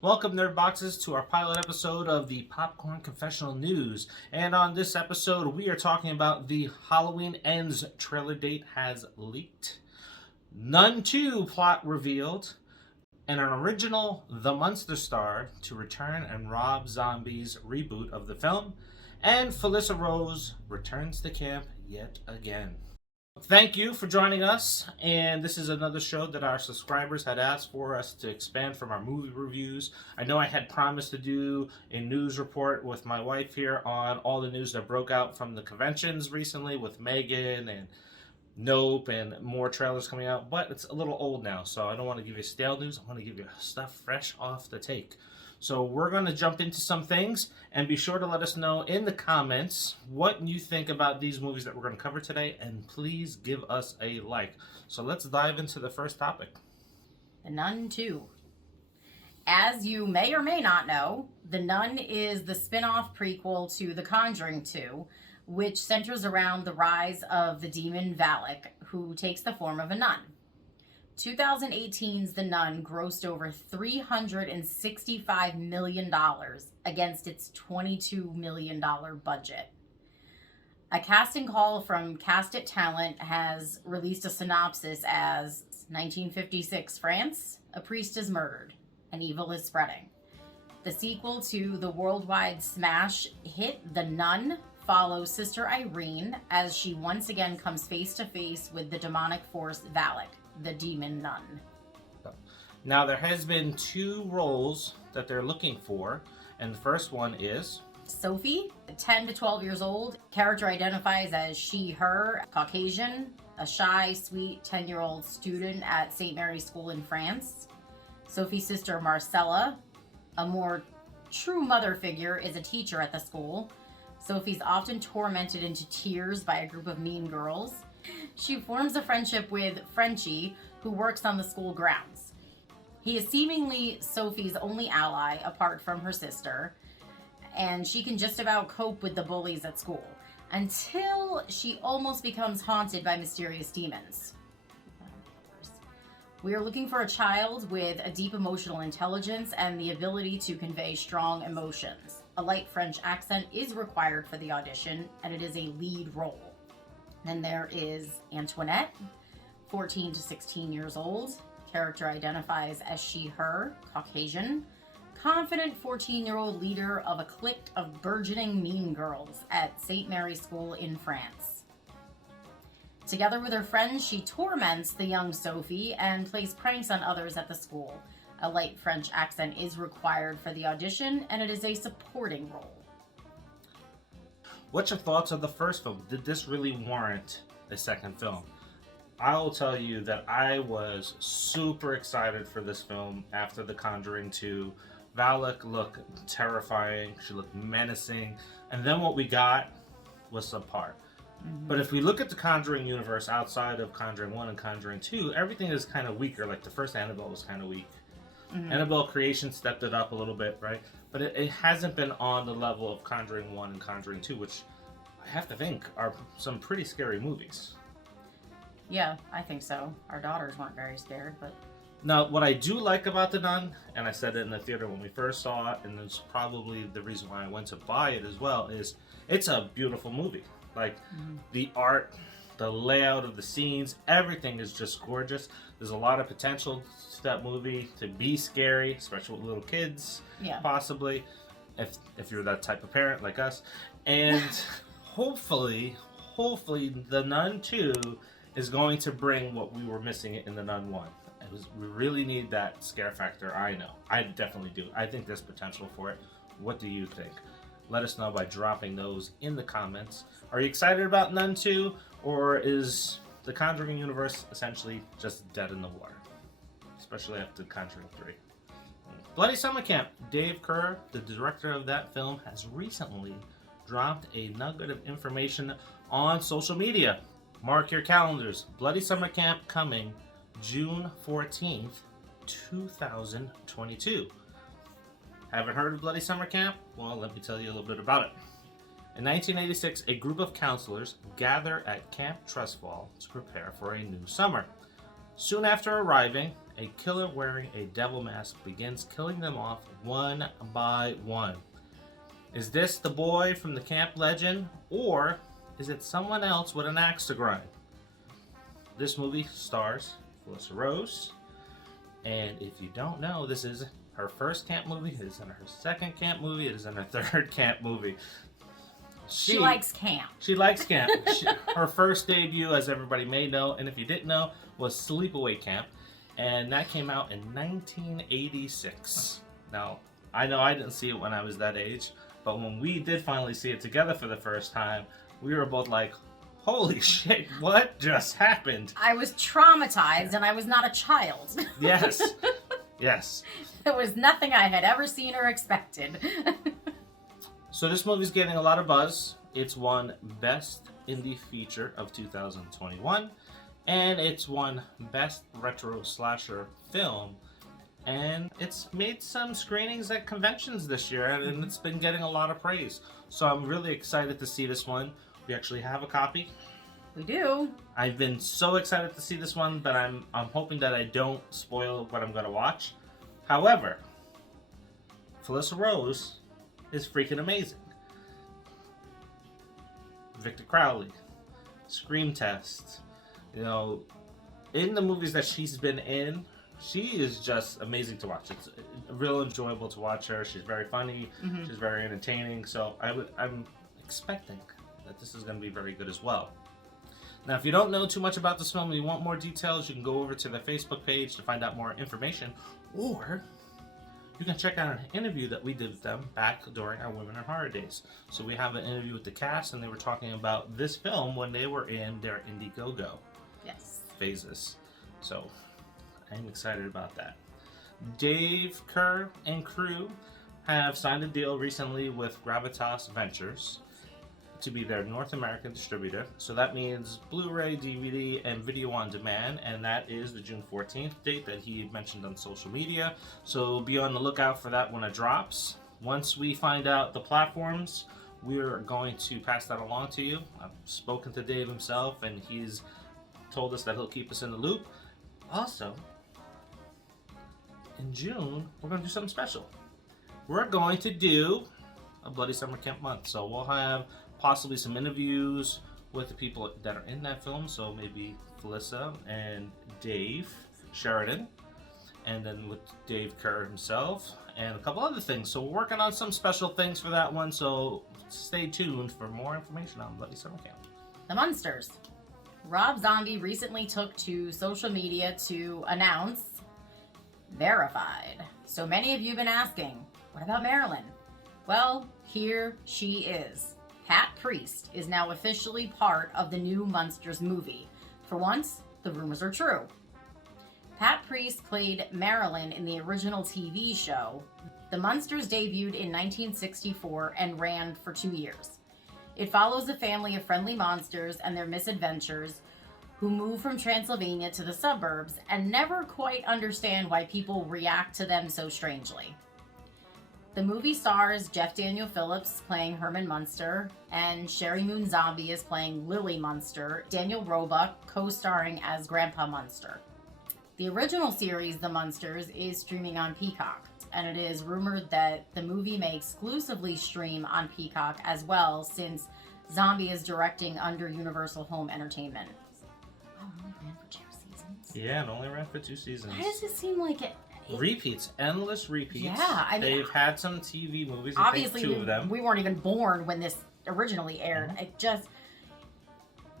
Welcome, Nerd Boxes, to our pilot episode of the Popcorn Confessional News. And on this episode, we are talking about the Halloween Ends trailer date has leaked, Nun 2 plot revealed, and an original The Munsters star to return and Rob Zombie's reboot of the film, and Felissa Rose returns to camp yet again. Thank you for joining us, and this is another show that our subscribers had asked for us to expand from our movie reviews. I know I had promised to do a news report with my wife here on all the news that broke out from the conventions recently with Megan and Nope and more trailers coming out, but it's a little old now, so I don't want to give you stale news. I want to give you stuff fresh off the take. So we're going to jump into some things, and be sure to let us know in the comments what you think about these movies that we're going to cover today, and please give us a like. So let's dive into the first topic. The Nun 2. As you may or may not know, The Nun is the spin-off prequel to The Conjuring 2, which centers around the rise of the demon Valak, who takes the form of a nun. 2018's The Nun grossed over $365 million against its $22 million budget. A casting call from Cast It Talent has released a synopsis as 1956 France, a priest is murdered, and evil is spreading. The sequel to the worldwide smash hit The Nun follows Sister Irene as she once again comes face to face with the demonic force Valak, the demon nun. Now, there has been two roles that they're looking for, and the first one is Sophie, 10 to 12 years old. Character identifies as she, her, Caucasian, a shy, sweet 10-year-old student at St. Mary's School in France. Sophie's sister, Marcella, a more true mother figure, is a teacher at the school. Sophie's often tormented into tears by a group of mean girls. She forms a friendship with Frenchie, who works on the school grounds. He is seemingly Sophie's only ally apart from her sister, and she can just about cope with the bullies at school, until she almost becomes haunted by mysterious demons. We are looking for a child with a deep emotional intelligence and the ability to convey strong emotions. A light French accent is required for the audition, and it is a lead role. Then there is Antoinette, 14 to 16 years old. Character identifies as she, her, Caucasian. Confident 14-year-old leader of a clique of burgeoning mean girls at St. Mary's School in France. Together with her friends, she torments the young Sophie and plays pranks on others at the school. A light French accent is required for the audition, and it is a supporting role. What's your thoughts on the first film? Did this really warrant a second film? I'll tell you that I was super excited for this film after The Conjuring 2. Valak looked terrifying, she looked menacing, and then what we got was subpar. But if we look at the Conjuring universe outside of Conjuring 1 and Conjuring 2, everything is kind of weaker. Like the first Annabelle was kind of weak. Annabelle Creation stepped it up a little bit, right? But it hasn't been on the level of Conjuring 1 and Conjuring 2, which I have to think are some pretty scary movies. Yeah, I think so. Our daughters weren't very scared, but... Now, what I do like about The Nun, and I said it in the theater when we first saw it, and it's probably the reason why I went to buy it as well, is it's a beautiful movie. Like, the art, the layout of the scenes, everything is just gorgeous. There's a lot of potential to that movie to be scary, especially with little kids, possibly, if you're that type of parent like us. And hopefully, The Nun 2 is going to bring what we were missing in The Nun 1. We really need that scare factor, I know. I definitely do. I think there's potential for it. What do you think? Let us know by dropping those in the comments. Are you excited about Nun 2, or is the Conjuring universe essentially just dead in the water? Especially after Conjuring 3. Bloody Summer Camp. Dave Kerr, the director of that film, has recently dropped a nugget of information on social media. Mark your calendars. Bloody Summer Camp coming June 14th, 2022. Haven't heard of Bloody Summer Camp? Well, let me tell you a little bit about it. In 1986, a group of counselors gather at Camp Trustfall to prepare for a new summer. Soon after arriving, a killer wearing a devil mask begins killing them off one by one. Is this the boy from the camp legend, or is it someone else with an axe to grind? This movie stars Felissa Rose, and if you don't know, this is her first camp movie, it is in her second camp movie, it is in her third camp movie. She likes camp. She likes camp. Her first debut, as everybody may know, and if you didn't know, was Sleepaway Camp, and that came out in 1986. Now, I know I didn't see it when I was that age, but when we did finally see it together for the first time, we were both like, holy shit, what just happened? I was traumatized, and I was not a child. Yes. Yes. It was nothing I had ever seen or expected. So this movie's getting a lot of buzz. It's won Best Indie Feature of 2021, and it's won Best Retro Slasher Film. And it's made some screenings at conventions this year, and it's been getting a lot of praise. So I'm really excited to see this one. We actually have a copy. We do. I've been so excited to see this one, but I'm hoping that I don't spoil what I'm going to watch. However, Felissa Rose is freaking amazing. Victor Crowley, Scream Test, you know, in the movies that she's been in, she is just amazing to watch. It's real enjoyable to watch her. She's very funny. Mm-hmm. She's very entertaining. So I'm expecting that this is going to be very good as well. Now, if you don't know too much about this film and you want more details, you can go over to the Facebook page to find out more information, or you can check out an interview that we did with them back during our Women in Horror days. So we have an interview with the cast, and they were talking about this film when they were in their Indiegogo phases. So I'm excited about that. Dave Kerr and crew have signed a deal recently with Gravitas Ventures to be their North American distributor. So that means Blu-ray, DVD, and video on demand, and that is the June 14th date that he mentioned on social media. So be on the lookout for that when it drops. Once we find out the platforms, we're going to pass that along to you. I've spoken to Dave himself, and he's told us that he'll keep us in the loop. Also, in June, we're going to do something special. We're going to do a Bloody Summer Camp month. So we'll have possibly some interviews with the people that are in that film. So maybe Felissa and Dave Sheridan, and then with Dave Kerr himself, and a couple other things. So we're working on some special things for that one. So stay tuned for more information on Bloody Summer Camp. The Munsters. Rob Zombie recently took to social media to announce verified. So many of you have been asking, what about Marilyn? Well, here she is. Pat Priest is now officially part of the new Munsters movie. For once, the rumors are true. Pat Priest played Marilyn in the original TV show. The Munsters debuted in 1964 and ran for 2 years. It follows a family of friendly monsters and their misadventures who move from Transylvania to the suburbs and never quite understand why people react to them so strangely. The movie stars Jeff Daniel Phillips playing Herman Munster, and Sherry Moon Zombie is playing Lily Munster, Daniel Roebuck co-starring as Grandpa Munster. The original series, The Munsters, is streaming on Peacock, and it is rumored that the movie may exclusively stream on Peacock as well, since Zombie is directing under Universal Home Entertainment. Oh, it only ran for 2 seasons? Yeah, it only ran for 2 seasons. Why does it seem like it... Repeats, endless repeats. Yeah, I mean, they've had some TV movies. Obviously, 2 of them. We weren't even born when this originally aired. Mm-hmm.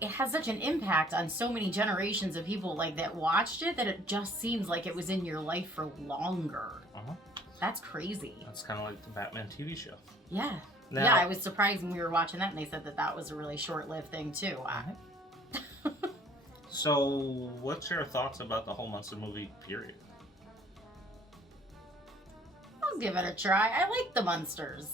It has such an impact on so many generations of people like that watched it that it just seems like it was in your life for longer. Uh-huh. That's crazy. That's kind of like the Batman TV show. Yeah. Now, yeah, I was surprised when we were watching that and they said that that was a really short-lived thing too. So, what's your thoughts about the whole Munster movie period? I'll give it a try. I like the Munsters.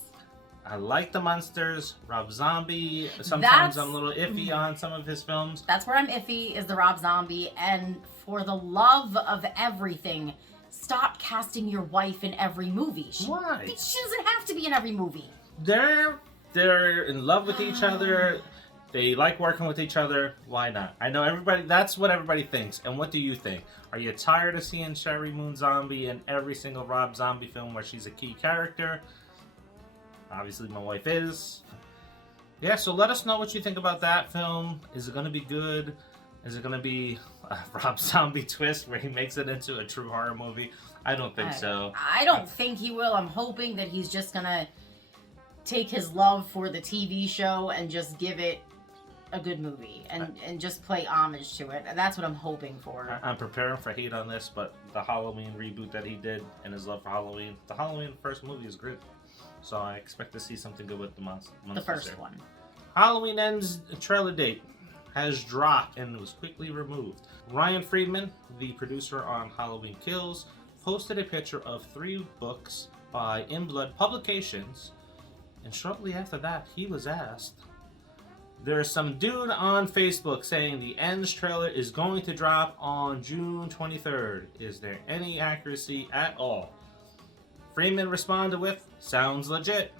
I like the Munsters. Rob Zombie. Sometimes I'm a little iffy on some of his films. That's where I'm iffy, is the Rob Zombie. And for the love of everything, stop casting your wife in every movie. Why? She doesn't have to be in every movie. They're in love with each other. They like working with each other. Why not? I know everybody. That's what everybody thinks. And what do you think? Are you tired of seeing Sherry Moon Zombie in every single Rob Zombie film where she's a key character? Obviously, my wife is. Yeah, so let us know what you think about that film. Is it going to be good? Is it going to be a Rob Zombie twist where he makes it into a true horror movie? I don't think so. I don't think he will. I'm hoping that he's just going to take his love for the TV show and just give it a good movie and just play homage to it. That's what I'm hoping for. I'm preparing for hate on this, but the Halloween reboot that he did and his love for Halloween, the Halloween first movie is great. So I expect to see something good with the Munsters. The first one. Halloween Ends trailer date has dropped and was quickly removed. Ryan Friedman, the producer on Halloween Kills, posted a picture of 3 books by In Blood Publications, and shortly after that, he was asked, there's some dude on Facebook saying the Ends trailer is going to drop on June 23rd. Is there any accuracy at all? Freeman responded with, sounds legit.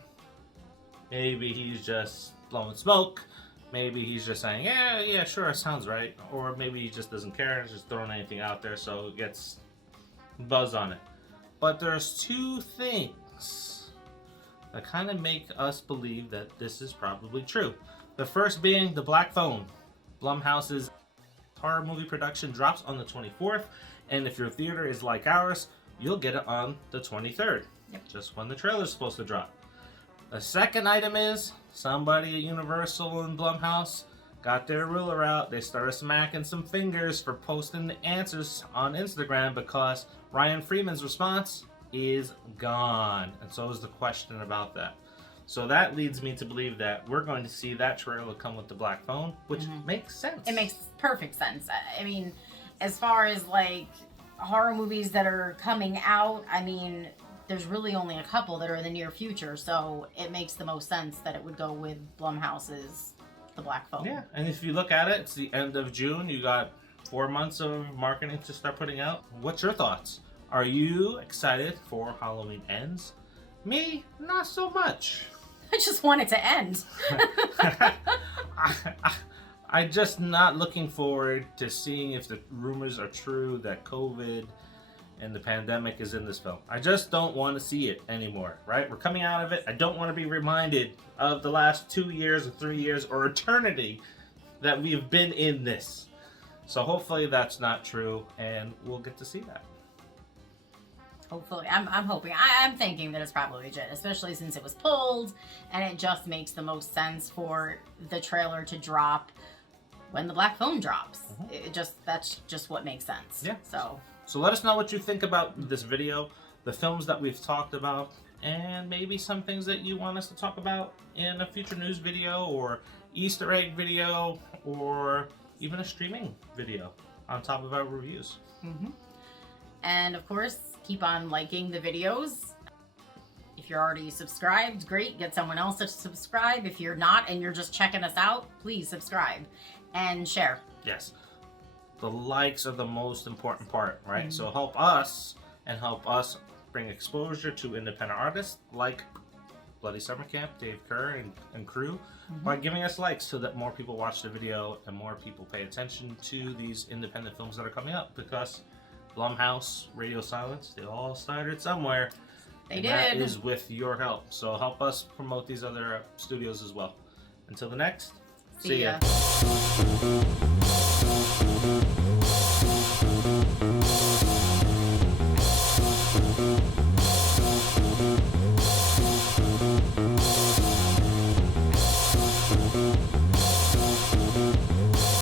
Maybe he's just blowing smoke. Maybe he's just saying, yeah, sure, sounds right. Or maybe he just doesn't care, just throwing anything out there so it gets buzz on it. But there's 2 things that kind of make us believe that this is probably true. The first being the Black Phone. Blumhouse's horror movie production drops on the 24th, and if your theater is like ours, you'll get it on the 23rd, just when the trailer's supposed to drop. The second item is somebody at Universal and Blumhouse got their ruler out. They started smacking some fingers for posting the answers on Instagram because Ryan Freeman's response is gone, and so is the question about that. So that leads me to believe that we're going to see that trailer come with the Black Phone, which makes sense. It makes perfect sense. I mean, as far as like horror movies that are coming out, I mean, there's really only a couple that are in the near future, so it makes the most sense that it would go with Blumhouse's The Black Phone. Yeah, and if you look at it, it's the end of June. You got 4 months of marketing to start putting out. What's your thoughts? Are you excited for Halloween Ends? Me, not so much. I just want it to end. I'm just not looking forward to seeing if the rumors are true that COVID and the pandemic is in this film. I just don't want to see it anymore, right? We're coming out of it. I don't want to be reminded of the last 2 years or 3 years or eternity that we've been in this. So hopefully that's not true, and we'll get to see that. Hopefully. I'm hoping. I'm thinking that it's probably legit, especially since it was pulled, and it just makes the most sense for the trailer to drop when the Black Phone drops. That's just what makes sense. Yeah. So let us know what you think about this video, the films that we've talked about, and maybe some things that you want us to talk about in a future news video or Easter egg video or even a streaming video on top of our reviews. And of course, keep on liking the videos. If you're already subscribed, great. Get someone else to subscribe. If you're not and you're just checking us out, please subscribe and share. Yes. The likes are the most important part, right? So help us bring exposure to independent artists like Bloody Summer Camp, Dave Kerr and crew by giving us likes so that more people watch the video and more people pay attention to these independent films that are coming up, because Blumhouse, Radio Silence, they all started somewhere. They did. That is with your help. So help us promote these other studios as well. Until the next, see ya.